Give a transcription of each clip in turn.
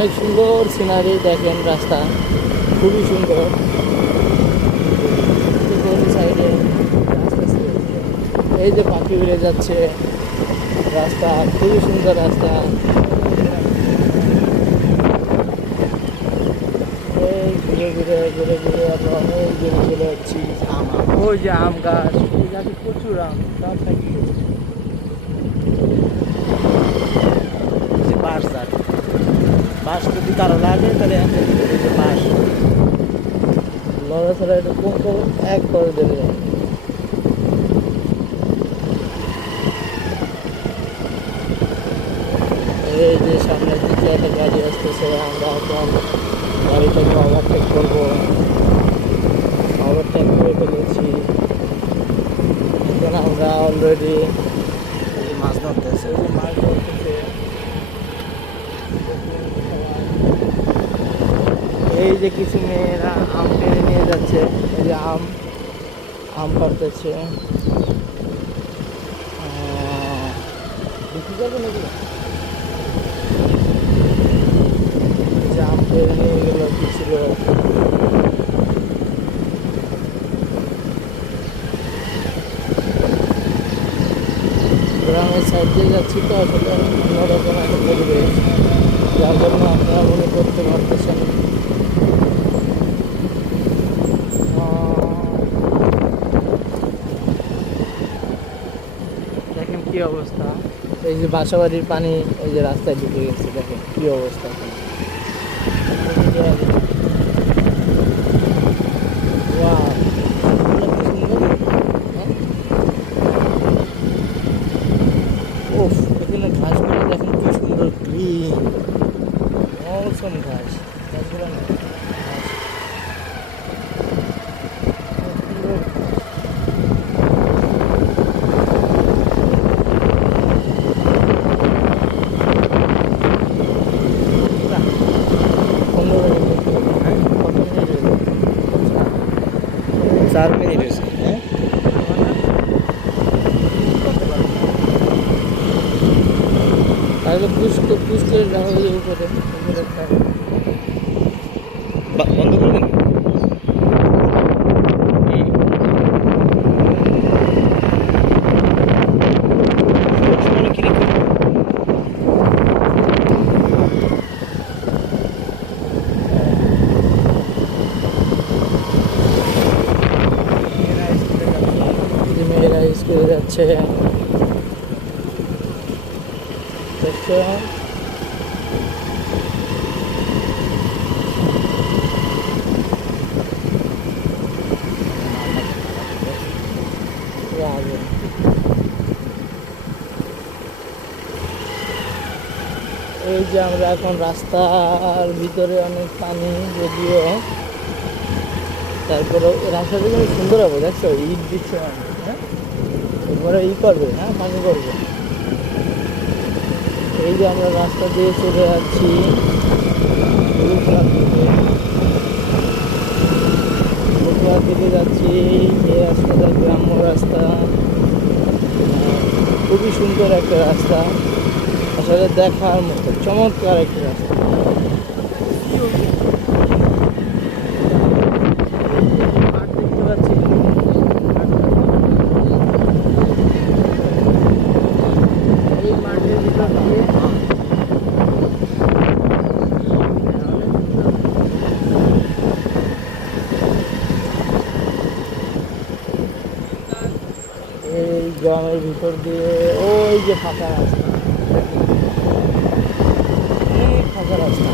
অনেক সুন্দর সিনারি, দেখেন রাস্তা খুবই সুন্দর। সাইডে রাস্তা ছিল, এই যে পাখি উড়ে যাচ্ছে, রাস্তা খুবই সুন্দর রাস্তা। এই ঘুরে ঘুরে ঘুরে ঘুরে আমরা অনেক দূরে চলে যাচ্ছি। ওই যে আম গাছ, ওই গাছে প্রচুর আম, গাছ থাকছে। বাঁশ গাছ, বাঁশ যদি কারো লাগে তাহলে বাঁশ নড়াচড়া এটা কম কম এক করে দেবে। এই যে সামনের দিকে একটা গাড়ি আসতেছে, আমরা এখন গাড়িটাকে ওভারটেক করবো। ওভারটেক করে ফেলেছি। এখন আমরা অলরেডি মাছ ধরতেছে, মাছ ধরতেছে। এই যে কিছু মেয়েরা আম টেনে নিয়ে যাচ্ছে, এই যে আম আম পাড়তেছে। বিক্রি করবে নাকি? যে আম টেনে নিয়ে গেল কিছু লোক। গ্রামের সাইড দিয়ে যাচ্ছি তো, আসলে অন্যরকম একটা পরিবেশ, যার জন্য আপনারা মনে করতে পারতেছেন। দেখেন কি অবস্থা, এই যে বাসাবাড়ির পানি এই যে রাস্তায় ঢুকে গেছে, দেখেন কি অবস্থা। ওফ, এখানে ঘাসগুলো দেখেন কি সুন্দর গ্রিন, মৌসুম ঘাস, ঘাসগুলো না ঘাস। কত মিনিট? 4 মিনিট হয়েছে। হ্যাঁ, তাহলে পুশ করে রাখা হয়ে উপরে বন্ধ করবেন। মেয়েরা স্কুলে যাচ্ছে, দেখছো? এই যে আমরা এখন রাস্তার ভিতরে, অনেক পানি যদিও, তারপরে রাস্তাটা কিন্তু সুন্দর হবে, দেখছো? ইট দিচ্ছে মানুষ, হ্যাঁ, এরপরে করবে, হ্যাঁ, পানি করবে। এই যে আমরা রাস্তা দিয়ে চলে যাচ্ছি বগুড়ার দিকে যাচ্ছি। এই রাস্তাটা গ্রাম্য রাস্তা, খুবই সুন্দর একটা রাস্তা, আসলে দেখার মতো চমৎকার একটা রাস্তা। দেখতে পাচ্ছি এই মাঠের ভিতর দিয়ে এই গ্রামের ভিতর দিয়ে ওই যে ফাঁকা রাস্তা, অনেক ফাঁকা রাস্তা।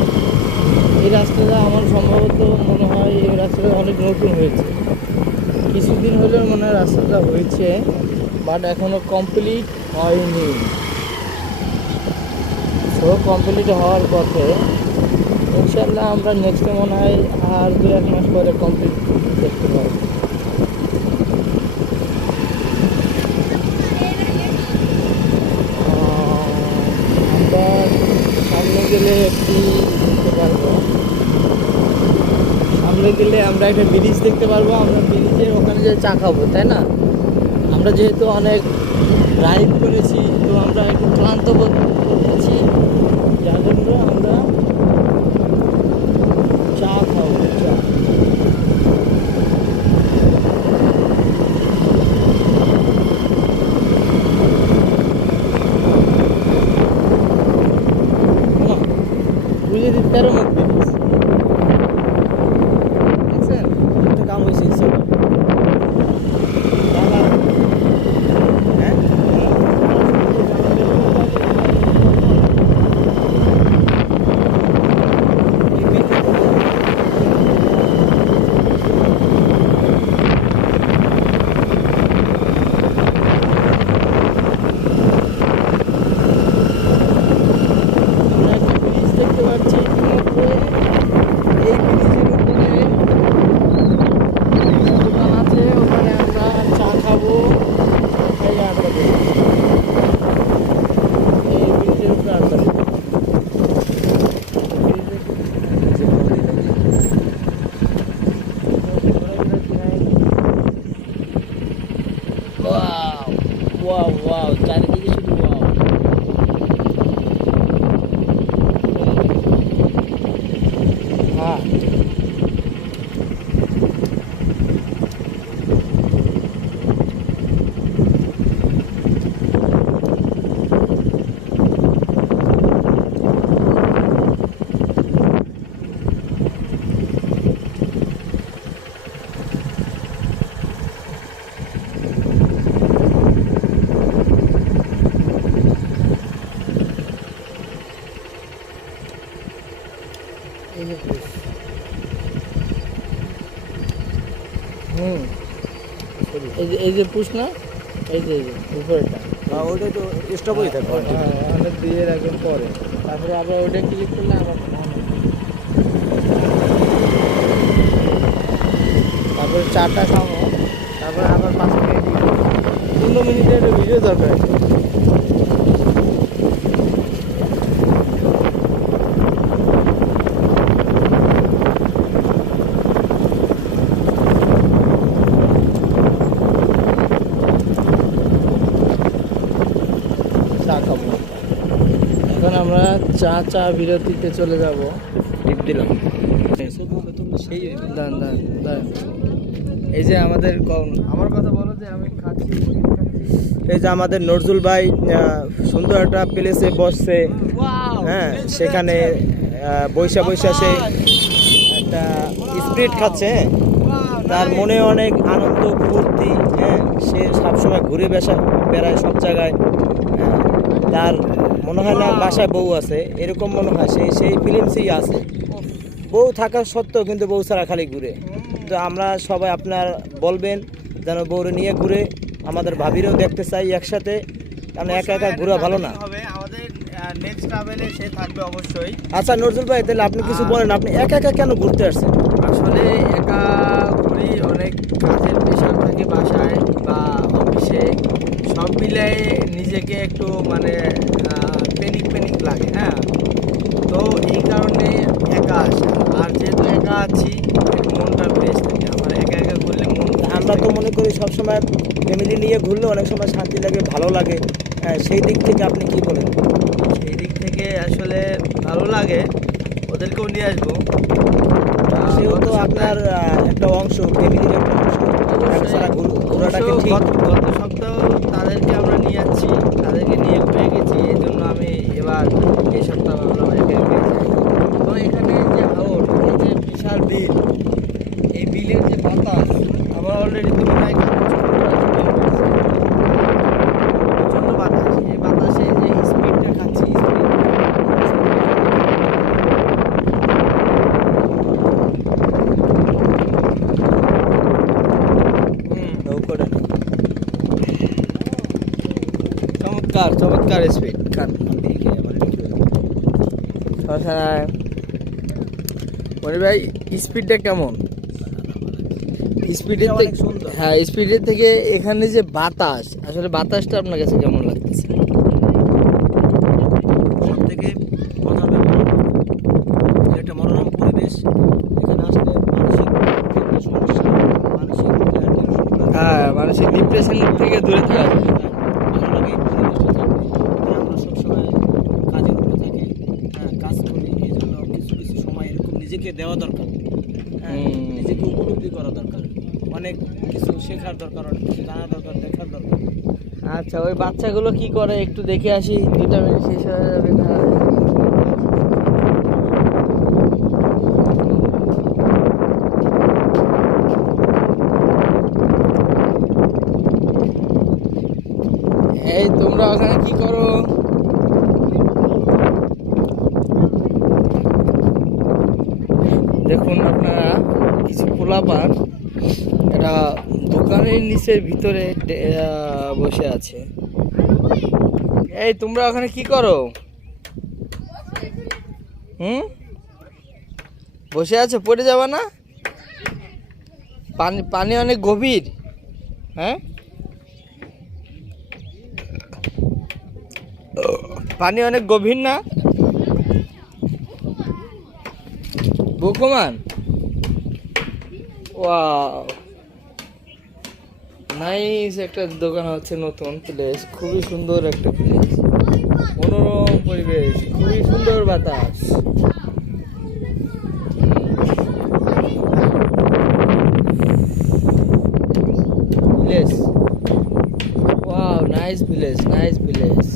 এই রাস্তাটা আমার সম্ভবত মনে হয় এই রাস্তাটা অনেক নতুন হয়েছে, কিছুদিন হলেও মনে হয় রাস্তাটা হয়েছে, বাট এখনো কমপ্লিট হয়নি। সো কমপ্লিট হওয়ার পথে ইনশাল্লাহ আমরা নেক্সটে মনে হয় আর 2-1 মাস পরে কমপ্লিট দেখতে পাবো। আমরা সামনে গেলে একটি দেখতে পারবো, সামনে গেলে আমরা একটা ব্রিজ দেখতে পারবো। আমরা ব্রিজের ওখানে যে চা খাবো, তাই না? আমরা যেহেতু অনেক রাইড করেছি, তো আমরা একটু ক্লান্ত বোধ করছি, যার জন্য আমরা এই যে পুশ না, এই যে উপরেটা, ওইটা তো স্টপই থাকবে। অনেক দিয়ে রাখবেন পরে, তারপরে আবার ওইটা ক্লিক করলে আবার তারপরে চাটা খাবো, তারপরে আবার 5 মিনিট 15 মিনিটের ভিডিও দরকার। চা খাবো এখন আমরা, চা বিরতিতে চলে যাব। টিপ দিলাম। দান দান দান, এই যে আমাদের আমার কথা বলো যে আমি খাচ্ছি। এই যে আমাদের নজরুল ভাই সুন্দর একটা প্লেসে বসছে, হ্যাঁ, সেখানে বৈশা সে একটা স্পিরিট খাচ্ছে, হ্যাঁ। তার মনে অনেক আনন্দ ফুর্তি, হ্যাঁ, সে সবসময় ঘুরে বেড়ায় সব জায়গায়, হ্যাঁ। তার মনে হয় না বাসায় বউ আছে, এরকম মনে হয় সেই ফিলিংসই আছে। বউ থাকা সত্ত্বেও কিন্তু বউ ছাড়া খালি ঘুরে। তো আমরা সবাই আপনার বলবেন যেন বউরে নিয়ে ঘুরে, আমাদের ভাবিরও দেখতে চাই একসাথে, কারণ একা একা ঘোরা ভালো না। আমাদের নেক্সট ট্রাভেলে সে থাকবে অবশ্যই। আচ্ছা নজরুল ভাই, তাহলে আপনি কিছু বলেন, আপনি একা একা কেন ঘুরতে আসছেন? আসলে একা ঘুরি, অনেক কাজের প্রেশার থাকে বাসায় বা অফিসে, সব মিলাই নিজেকে একটু মানে প্যানিক লাগে, হ্যাঁ। তো এই কারণে একা আসা, আর যেহেতু একা আছি একটু মনটা ফ্রেশ থাকে আমার, একা ঘুরলে মন। আমরা তো মনে করি সবসময় ফ্যামিলি নিয়ে ঘুরলে অনেক সময় শান্তি লাগে, ভালো লাগে, হ্যাঁ, সেই দিক থেকে আপনি কি বলেন? সেই দিক থেকে আসলে ভালো লাগে, ওদেরকেও নিয়ে আসবো। সেহেতু আপনার একটা অংশ, ফ্যামিলির একটা অংশ, এছাড়া ঘোরাটাকে ঠিক। গত সপ্তাহ তাদেরকে আমরা নিয়ে যাচ্ছি, তাদেরকে নিয়ে ঘুরে গেছি, এই জন্য আমি এবার এই সপ্তাহ ভাবলাম একা একা যাই। তো এখানে যে হাওর, এই যে বিশাল বিল, এই বিলের যে বাতাস, আমার অলরেডি তুলনায় প্রচণ্ড বাতাস, এই বাতাসে যে স্পিডটা খাচ্ছি, চমৎকার স্পিড। মনি ভাই স্পিডটা কেমন? স্পিডের থেকে, হ্যাঁ, স্পিডের থেকে এখানে যে বাতাস, আসলে বাতাসটা আপনার কাছে কেমন লাগতেছে? সব থেকে মজার ব্যাপার, একটা মনোরম পরিবেশ, এখানে আসলে মানসিক একটা সমস্যা, মানসিক হ্যাঁ, মানসিক ডিপ্রেশন থেকে দূরে থাকা যায়। ভালো লাগে এই পরিবেশটা থাকলে। আমরা সবসময় কাজের উপরে থাকি, হ্যাঁ, কাজ করি, এই জন্য কিছু সময় এরকম নিজেকে দেওয়া দরকার, হ্যাঁ, নিজেকে উপলব্ধি করা দরকার, অনেক কিছু শেখার দরকার, অনেক কিছু জানা দরকার, দেখার দরকার। আচ্ছা, ওই বাচ্চাগুলো কি করে একটু দেখে আসি, 2টা মিনিট শেষ হয়ে যাবে না। এই তোমরা ওখানে কি করো? দেখুন আপনারা, কিছু পোলাপান এটা দোকানের নিচের ভিতরে বসে আছে। এই তোমরা ওখানে কি করো? বসে আছো, পড়ে যাবা না? পানি অনেক গভীর, হ্যাঁ, পানি অনেক গভীর না বুকুমান? ওয়াও, নাইস একটা দোকান হচ্ছে, নতুন প্লেস, খুবই সুন্দর একটা প্লেস, মনোরম পরিবেশ, খুবই সুন্দর বাতাস। Place, wow, nice place, nice place.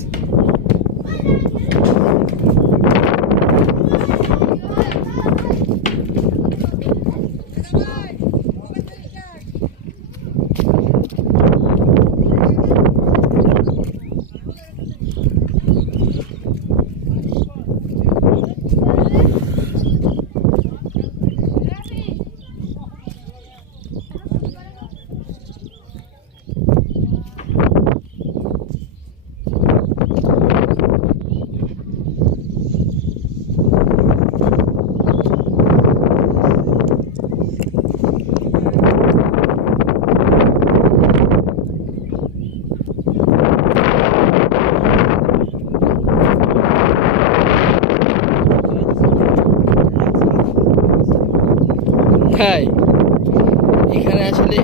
ভাই এখানে আসলে